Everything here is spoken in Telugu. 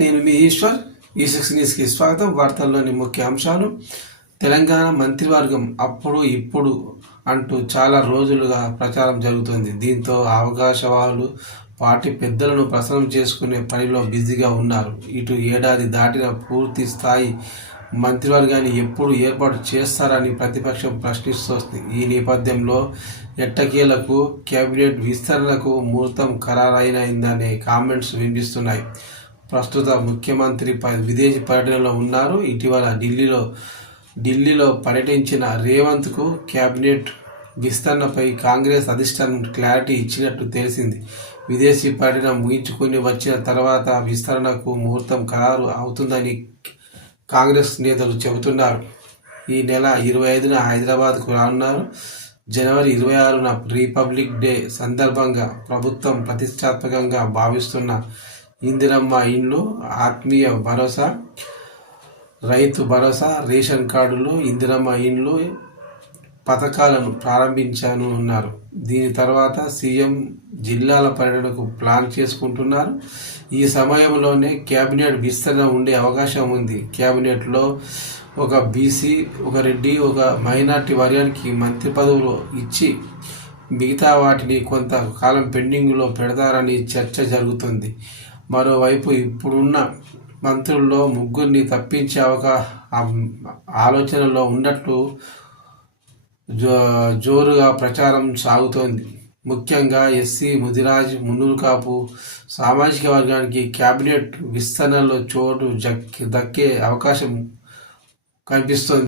నేను మీ ఈశ్వర్. ఈ6 న్యూస్కి స్వాగతం. వార్తల్లోని ముఖ్య అంశాలు. తెలంగాణ మంత్రివర్గం అప్పుడు ఇప్పుడు అంటూ చాలా రోజులుగా ప్రచారం జరుగుతుంది. దీంతో అవకాశవాదులు పార్టీ పెద్దలను ప్రసన్నం చేసుకునే పనిలో బిజీగా ఉన్నారు. ఇటు ఏడాది దాటిన పూర్తి స్థాయి మంత్రివర్గాన్ని ఎప్పుడు ఏర్పాటు చేస్తారని ప్రతిపక్షం ప్రశ్నిస్తోంది. ఈ నేపథ్యంలో ఎట్టకేలకు కేబినెట్ విస్తరణకు ముహూర్తం ఖరారైందనే కామెంట్స్ వినిపిస్తున్నాయి. ప్రస్తుత ముఖ్యమంత్రి విదేశీ పర్యటనలో ఉన్నారు. ఇటీవల ఢిల్లీలో పర్యటించిన రేవంత్కు కేబినెట్ విస్తరణపై కాంగ్రెస్ అధిష్టానం క్లారిటీ ఇచ్చినట్టు తెలిసింది. విదేశీ పర్యటన ముగించుకొని వచ్చిన తర్వాత విస్తరణకు ముహూర్తం ఖరారు అవుతుందని కాంగ్రెస్ నేతలు చెబుతున్నారు. ఈ నెల 25న హైదరాబాద్కు రానున్నారు. జనవరి 26న రిపబ్లిక్ డే సందర్భంగా ప్రభుత్వం ప్రతిష్టాత్మకంగా భావిస్తున్న ఇందిరమ్మ ఇండ్లు, ఆత్మీయ భరోసా, రైతు భరోసా, రేషన్ కార్డులు, ఇందిరమ్మ ఇండ్లు పథకాలను ప్రారంభించనున్నారు. దీని తర్వాత సీఎం జిల్లాల పర్యటనకు ప్లాన్ చేసుకుంటున్నారు. ఈ సమయంలోనే కేబినెట్ విస్తరణ ఉండే అవకాశం ఉంది. కేబినెట్లో ఒక బీసీ, ఒక రెడ్డి, ఒక మైనార్టీ వర్గానికి మంత్రి పదవులు ఇచ్చి మిగతా వాటిని కొంతకాలం పెండింగ్లో పెడతారని చర్చ జరుగుతుంది. మరోవైపు ఇప్పుడున్న మంత్రుల్లో ముగ్గురిని తప్పించే ఆలోచనలో ఉన్నట్లు జోరుగా ప్రచారం సాగుతోంది. ముఖ్యంగా ఎస్సీ, ముదిరాజ్, మున్నూరు కాపు సామాజిక వర్గానికి కేబినెట్ విస్తరణలో చోటు దక్కే అవకాశం కనిపిస్తోంది.